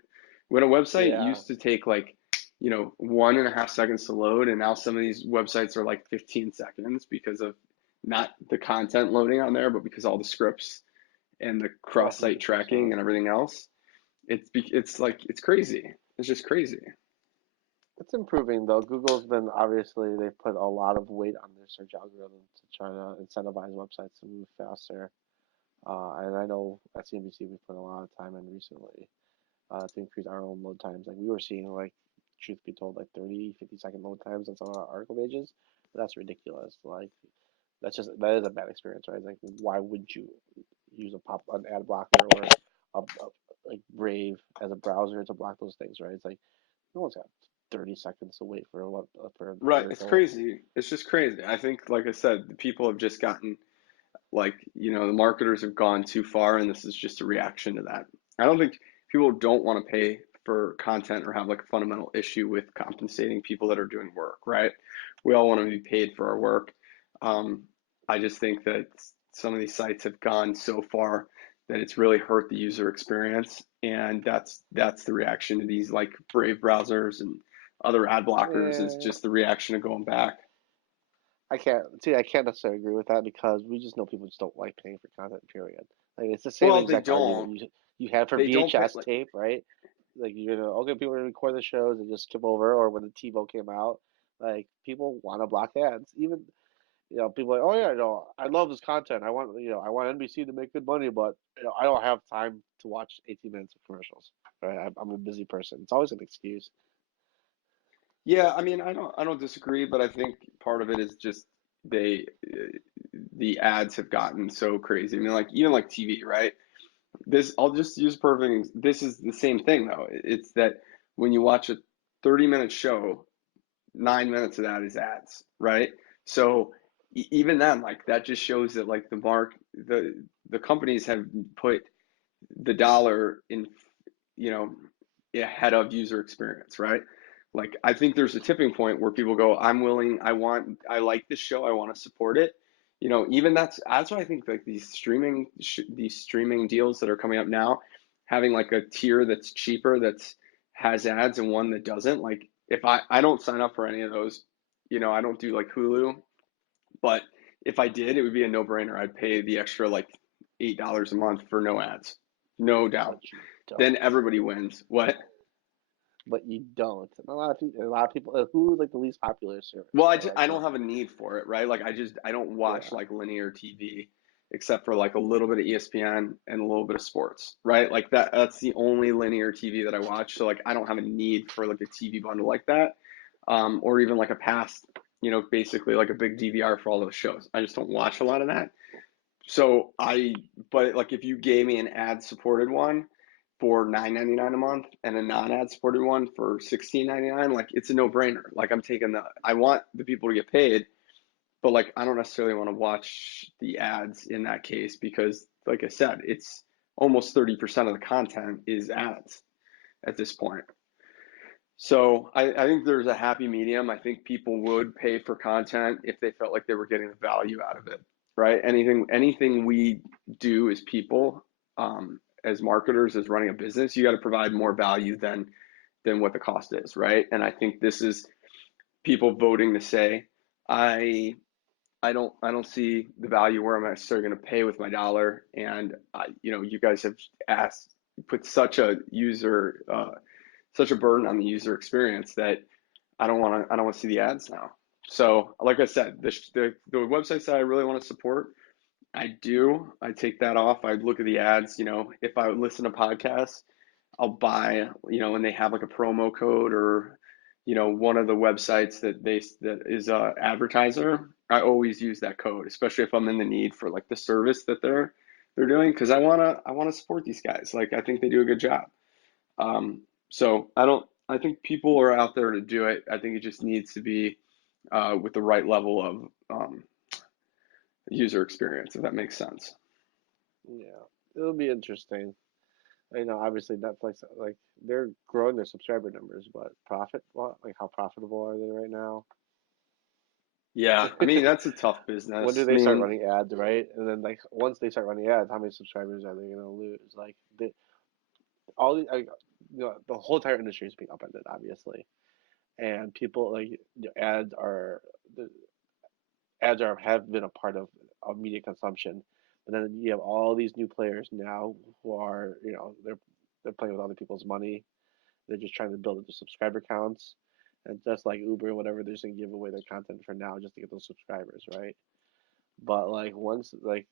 When a website Yeah. used to take like, 1.5 seconds to load, and now some of these websites are like 15 seconds because of not the content loading on there, but because all the scripts and the Oh, cross-site tracking 100%. and everything else. It's like it's crazy. It's just crazy. It's improving though. Google's been obviously they've put a lot of weight on their search algorithm to try to incentivize websites to move faster. And I know at CNBC we've put a lot of time in recently to increase our own load times. Like we were seeing like, truth be told, like 30, 50-second load times on some of our article pages. But that's ridiculous. Like that is a bad experience, right? Like why would you use an ad blocker or like Brave as a browser to block those things, right? It's like no one's got 30 seconds to wait for for an Right. It's article. crazy. It's just crazy. I think, like I said, the people have just gotten like, the marketers have gone too far, and this is just a reaction to that. I don't think people don't want to pay for content or have like a fundamental issue with compensating people that are doing work, right? We all want to be paid for our work. Um, I just think that some of these sites have gone so far that it's really hurt the user experience, and that's the reaction to these like Brave browsers and other ad blockers is Yeah, just the reaction of going back. I can't necessarily agree with that because we just know people just don't like paying for content, period. Like it's the same Well, they exact argument don't. you had for They don't pay VHS like tape, right? Like you're gonna okay, people are gonna record the shows and just skip over, or when the TiVo came out, Like people want to block ads. Even people are like, oh yeah, I love this content. I want NBC to make good money, but I don't have time to watch 18 minutes of commercials. Right? I'm a busy person. It's always an excuse. Yeah, I mean, I don't disagree, but I think part of it is just they the ads have gotten so crazy. I mean, like even like TV, right? This I'll just use perfect. This is the same thing though. It's that when you watch a 30-minute show, 9 minutes of that is ads, right? So even then, like that just shows that like the companies have put the dollar in, you know, ahead of user experience, right? Like I think there's a tipping point where people go, I'm willing, I like this show, I want to support it. Even that's why I think like these streaming deals that are coming up now, having like a tier that's cheaper that's has ads and one that doesn't. Like if I don't sign up for any of those, I don't do like Hulu, but if I did, it would be a no-brainer. I'd pay the extra like $8 a month for no ads, no doubt. But you Then don't. everybody wins. What? But you don't. And a lot of people, Hulu is like the least popular service, Well, I right? just Like I the don't have a need for it, right? Like I don't watch yeah, like linear TV except for like a little bit of ESPN and a little bit of sports, right? Like that's the only linear TV that I watch. So like I don't have a need for like a TV bundle like that. Or even like a pass, basically like a big DVR for all those shows. I just don't watch a lot of that. So but like if you gave me an ad supported one for $9.99 a month and a non-ad supported one for $16.99, like it's a no-brainer. Like I want the people to get paid, but like I don't necessarily want to watch the ads in that case because, like I said, it's almost 30% of the content is ads at this point. So I think there's a happy medium. I think people would pay for content if they felt like they were getting the value out of it, right? Anything we do as people, as marketers, as running a business, you got to provide more value than what the cost is, right? And I think this is people voting to say, I I don't see the value where I'm necessarily going to pay with my dollar, and you guys have asked put such a burden on the user experience that I don't want to see the ads now. So, like I said, the websites that I really want to support, I do. I take that off. I look at the ads. If I listen to podcasts, I'll buy. When they have like a promo code or one of the websites that is a advertiser. I always use that code, especially if I'm in the need for like the service that they're doing, because I want to support these guys. Like I think they do a good job. So I don't. I think people are out there to do it. I think it just needs to be with the right level of user experience, if that makes sense. yeah. It'll be interesting. Obviously Netflix, like they're growing their subscriber numbers, but like how profitable are they right now? Yeah, I mean that's a tough When do business. I they start mean, running ads, right? And then like once they start running ads, how many subscribers are they gonna lose? Like all the the whole entire industry is being upended, obviously, and people like the ads are have been a part of media consumption, but then you have all these new players now who are they're playing with other people's money. They're just trying to build up the subscriber counts, and just like Uber or whatever, they're just gonna give away their content for now just to get those subscribers, right? But like once like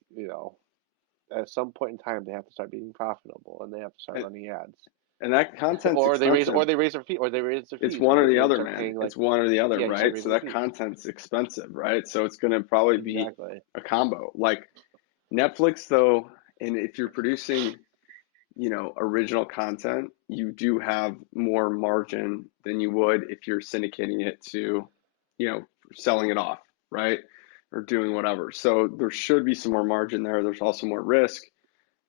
at some point in time they have to start being profitable and they have to start and, running ads, and that content's or they raise expensive. or they raise their fee or they raise their It's fees, one or right? the They other, start man. paying like It's one or the other, yeah, you start right? So raising the that fees content's expensive, right? So it's going to probably be exactly. a combo. Like Netflix, though, and if you're producing, original content, you do have more margin than you would if you're syndicating it to, you know, selling it off, right? Or doing whatever. So there should be some more margin there. There's also more risk,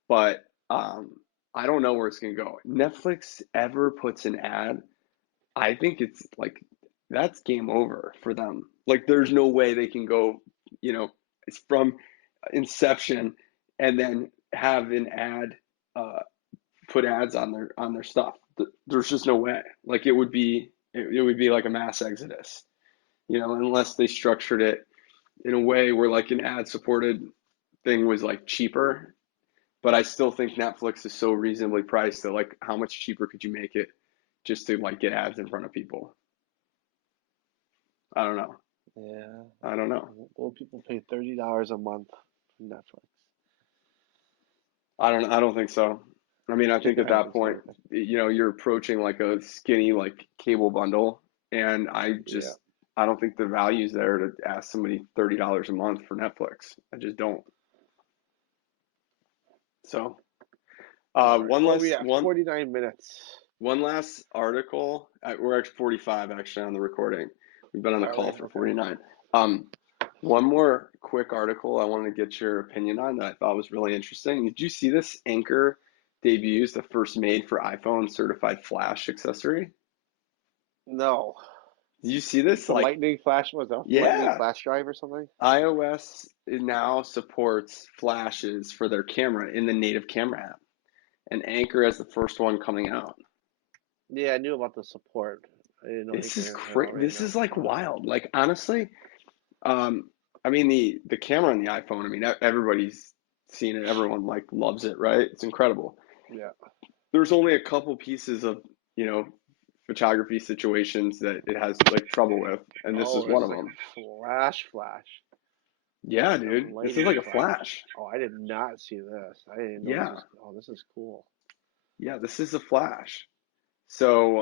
but I don't know where it's going to go. Netflix ever puts an ad, I think it's like that's game over for them. Like there's no way they can go, it's from inception and then have an ad uh, put ads on their stuff. There's just no way. Like it would be like a mass exodus, unless they structured it in a way where like an ad supported thing was like cheaper. But I still think Netflix is so reasonably priced that like how much cheaper could you make it just to like get ads in front of people? I don't know. Yeah. I don't know. Will people pay $30 a month for Netflix? I don't think so. I mean, I think Chicken at has that been point, stupid. you're approaching like a skinny like cable bundle, and Yeah. I don't think the value's there to ask somebody $30 a month for Netflix. I just don't. So, All right. What are we at? 49 minutes. one last article. We're at 45 actually on the recording. We've been on the Are call we? for Okay. 49. Um, one more quick article I wanted to get your opinion on that I thought was really interesting. Did you see this? Anchor debuts the first made for iPhone certified flash accessory. No. Did you see It's this? the Like, lightning flash. Was it a lightning yeah, flash drive or something? iOS now supports flashes for their camera in the native camera app, and Anchor is the first one coming out. Yeah, I knew about the support. I didn't know This is Anchor had already This is announced like that. wild. Like honestly, I mean the camera on the iPhone. I mean everybody's seen it. Everyone like loves it, right? It's incredible. Yeah. There's only a couple pieces of you know photography situations that it has like trouble with, and this Oh, is this one is of like them. a flash. Yeah, Like a dude, this is lightning like a flash. flash. Oh, I did not see this. I didn't know this Yeah, was. Oh, this is cool. yeah, this is a flash. So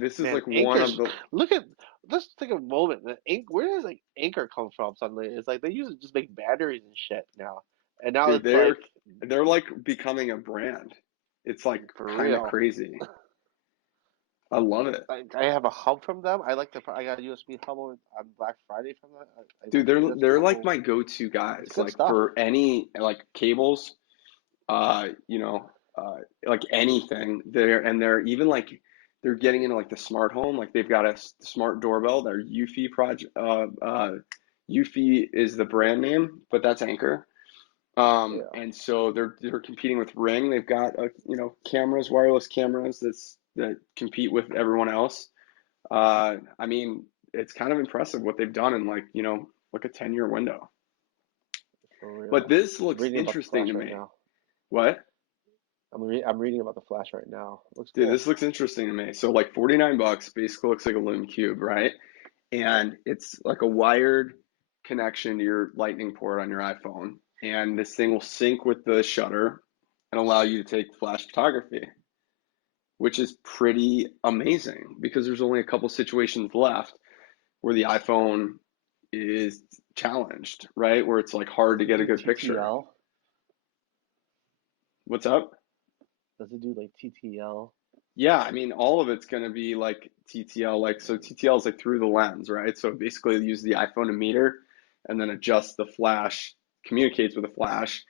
this is Man, like one of Anchor's. the Look at. Let's take a moment. The ink. Where does like Anchor come from? Suddenly, it's like they use it to just make batteries and shit now, and now dude. it's like They're like becoming a brand. It's like for kind of real. crazy. I love it. I have a hub from them. I like the. I got a USB hub on Black Friday from them. I Dude, like the USB they're hub. like my go-to It's guys. good Like stuff. for any like cables, uh, you know, like anything. They're even like they're getting into like the smart home. Like they've got a smart doorbell. Their Eufy project. Eufy is the brand name, but that's Anchor. Yeah. And so they're competing with Ring. They've got cameras, wireless cameras that compete with everyone else. I mean, it's kind of impressive what they've done in like a 10-year window. For But real. this I'm looks reading about the interesting to Flash right me. now. What? I'm reading about the Flash right now. Looks Dude, cool. this looks interesting to me. So like 49 bucks basically looks like a Lume Cube, right? And it's like a wired connection to your lightning port on your iPhone. And this thing will sync with the shutter and allow you to take flash photography, which is pretty amazing because there's only a couple situations left where the iPhone is challenged, right? Where it's like hard to Does it get a do good picture. TTL? What's up? Does it do like TTL? Yeah, I mean, all of it's going to be like TTL. Like, so TTL is like through the lens, right? So basically, use the iPhone to meter and then adjust the flash, communicates with the flash,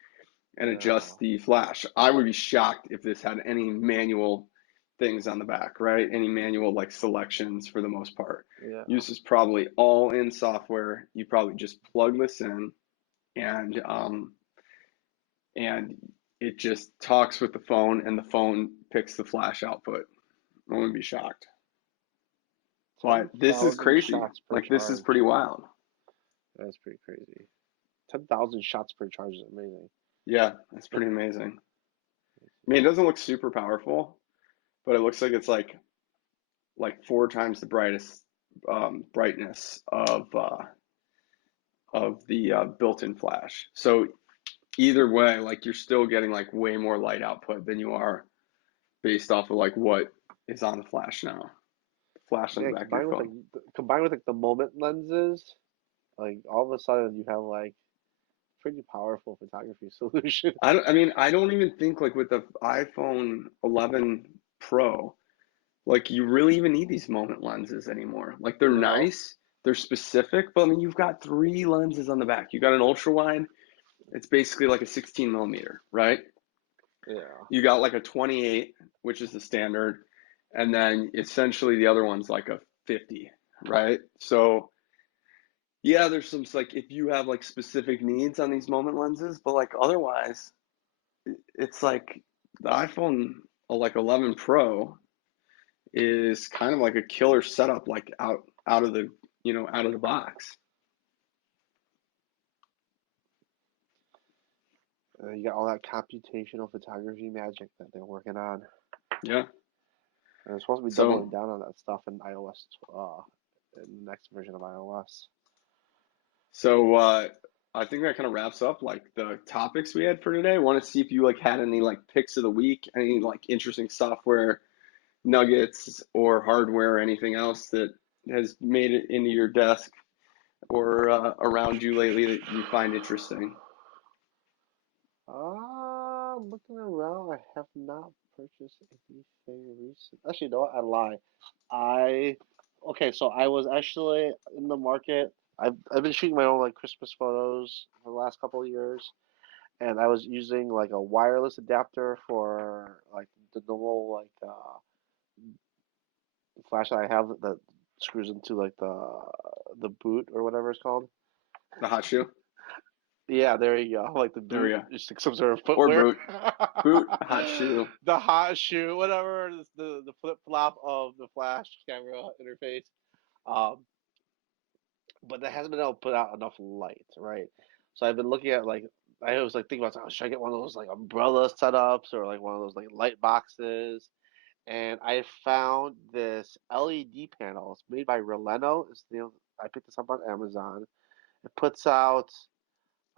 and adjusts No. the flash. I would be shocked if this had any manual things on the back, right? Any manual like selections for the most part. Yeah. This is probably all in software. You probably just plug this in and and it just talks with the phone and the phone picks the flash output. I wouldn't be shocked. But this is 10,000 crazy. shots per Like this is charge. pretty wild. That's pretty crazy. 10,000 shots per charge is amazing. Yeah, that's pretty amazing. I mean, it doesn't look super powerful, but it looks like it's like four times the brightest brightness of the built-in flash. So either way, like you're still getting like way more light output than you are based off of like what is on the flash now. Flash on the Yeah, back of your phone. combined with like the moment lenses, like all of a sudden you have like pretty powerful photography solution. I mean, I don't even think like with the iPhone 11 Pro, like you really even need these moment lenses anymore. Like they're No. nice, they're specific, but I mean, you've got three lenses on the back. You got an ultra wide, it's basically like a 16 millimeter, right? Yeah. You got like a 28, which is the standard, and then essentially the other one's like a 50, right? So yeah, there's some like if you have like specific needs on these moment lenses, but like otherwise, it's like the iPhone like 11 Pro is kind of like a killer setup, like out of the out of the box. You got all that computational photography magic that they're working on. Yeah, And it's supposed to be doubling So down on that stuff in iOS, in the next version of iOS. so I think that kind of wraps up like the topics we had for today. I want to see if you like had any like picks of the week, any like interesting software nuggets or hardware or anything else that has made it into your desk or around you lately that you find interesting. Looking around, I have not purchased anything recent. Actually, you know what? I lie. I okay, so I was actually in the market. I've been shooting my own like Christmas photos for the last couple of years, and I was using like a wireless adapter for like the normal like flash that I have that screws into like the boot or whatever it's called. The hot shoe. Yeah, there you go. Like the There we boot, go. just like some sort of Or footwear. boot. Boot, hot shoe. The hot shoe, whatever, the flip flop of the flash camera interface. Um, but that hasn't been able to put out enough light, right? So I've been looking at like I was like thinking about, oh, should I get one of those like umbrella setups or like one of those like light boxes? And I found this LED panel. It's made by Releno. I picked this up on Amazon. It puts out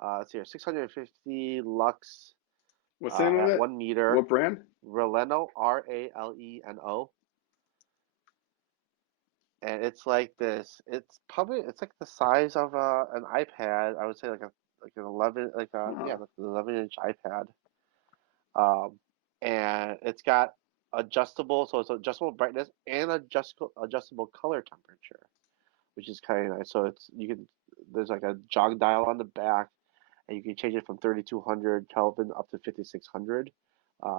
let's see here, 650 lux What's the name of at it? 1 meter. What brand? Releno, Raleno, and it's like this. It's like the size of an iPad. I would say like an 11 like yeah, like an 11-inch iPad. Um, and it's got adjustable, so it's adjustable brightness and adjustable color temperature, which is kind of nice. So there's like a jog dial on the back, and you can change it from 3200 Kelvin up to 5600.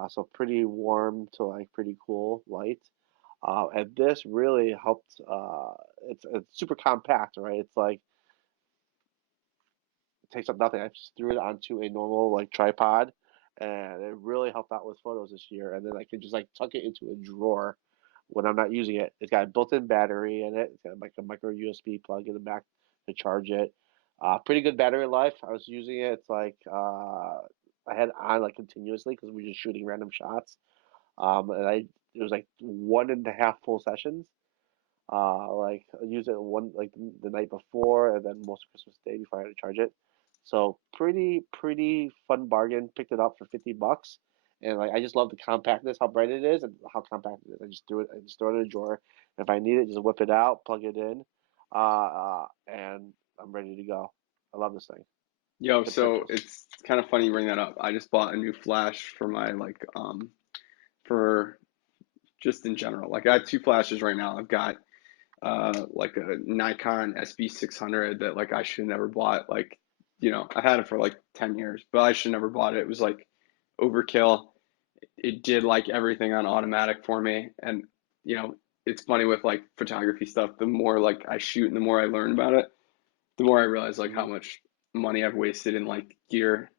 So pretty warm to like pretty cool light. And this really helped. It's super compact, right? It's like it takes up nothing. I just threw it onto a normal like tripod, and it really helped out with photos this year. And then I can just like tuck it into a drawer when I'm not using it. It's got a built-in battery in it. It's got like a micro USB plug in the back to charge it. Pretty good battery life. I was using it. It's like I had it on like continuously because we were just shooting random shots. And it was like 1.5 full sessions. Like I used it one like the night before, and then most of Christmas Day before I had to charge it. So pretty fun bargain. Picked it up for $50, and like I just love the compactness, how bright it is, and how compact it is. I just throw it in a drawer. And if I need it, just whip it out, plug it in, and I'm ready to go. I love this thing. Yo, Good so purchase. it's kind of funny you bring that up. I just bought a new flash for my for just in general. Like I have two flashes right now. I've got like a Nikon SB600 that like I should have never bought. Like, I had it for like 10 years, but I should have never bought it. It was like overkill. It did like everything on automatic for me. And, you know, it's funny with like photography stuff. The more like I shoot and the more I learn about it, the more I realize like how Hmm. much money I've wasted in like gear,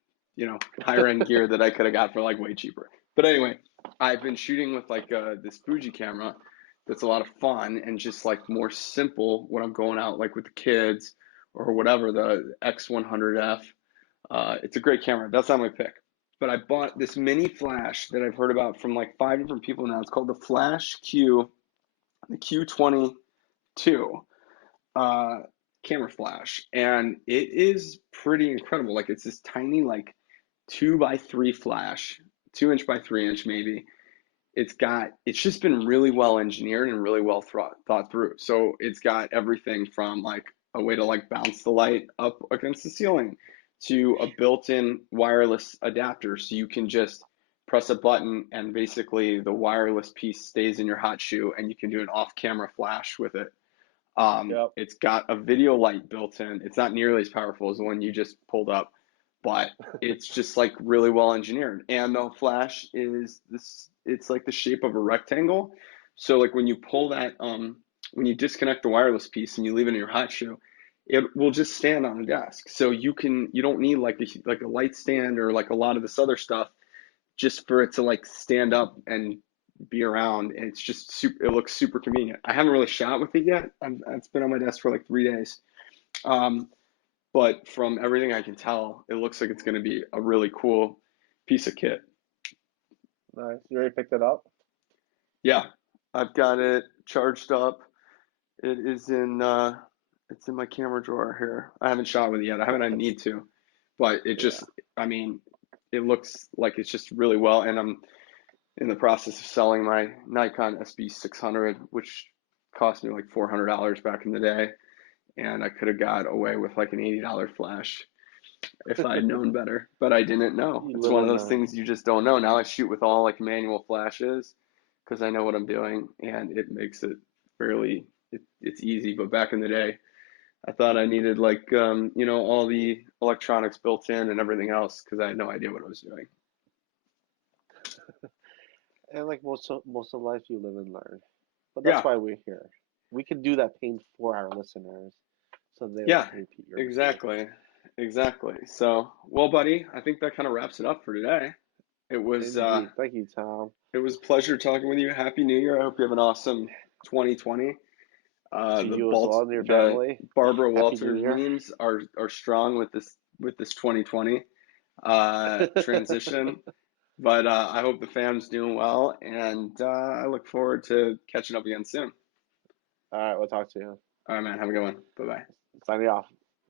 higher end gear that I could have got for like way cheaper. But anyway, I've been shooting with like this Fuji camera that's a lot of fun and just like more simple when I'm going out like with the kids or whatever, the X100F. It's a great camera. That's not my pick. But I bought this mini flash that I've heard about from like five different people now. It's called the Flash Q, the Q22 uh, camera flash, and it is pretty incredible. Like it's this tiny like 2 by 3 flash, 2 inch by 3 inch maybe. It's just been really well engineered and really well thought through. So it's got everything from like a way to like bounce the light up against the ceiling to a built-in wireless adapter, so you can just press a button and basically the wireless piece stays in your hot shoe and you can do an off-camera flash with it. Yep. It's got a video light built in. It's not nearly as powerful as the one you just pulled up, but it's just like really well engineered. And the flash is this, it's like the shape of a rectangle. So like when you pull that, when you disconnect the wireless piece and you leave it in your hot shoe, it will just stand on the desk. So you don't need like a light stand or like a lot of this other stuff just for it to like stand up and be around. And it's just super, it looks super convenient. I haven't really shot with it yet. It's been on my desk for like 3 days. Um, but from everything I can tell, it looks like it's going to be a really cool piece of kit. Nice. You already picked it up? Yeah. I've got it charged up. It is it's in my camera drawer here. I haven't shot with it yet. I haven't had need to, but it Yeah. just, I mean, it looks like it's just really well. And I'm in the process of selling my Nikon SB600, which cost me like $400 back in the day, and I could have got away with like an $80 flash if I had known better, but I didn't know. You It's live one of and those learn. things you just don't know. Now I shoot with all like manual flashes because I know what I'm doing, and it makes it fairly it's easy. But back in the day, I thought I needed like all the electronics built in and everything else because I had no idea what I was doing. And like most of life, you live and learn. But that's Yeah, why we're here. We can do that pain for our listeners, so they don't yeah, repeat your mistakes. exactly, exactly. So, well, buddy, I think that kind of wraps it up for today. It was uh, Indeed. Thank you, Tom. it was a pleasure talking with you. Happy New Year. I hope you have an awesome 2020. To The you as well and your the family. Barbara Happy New Walters Year. memes are strong with this 2020 transition. But I hope the fam's doing well, and I look forward to catching up again soon. All right, we'll talk to you. All right, man. Have a good one. Bye bye. Signing off.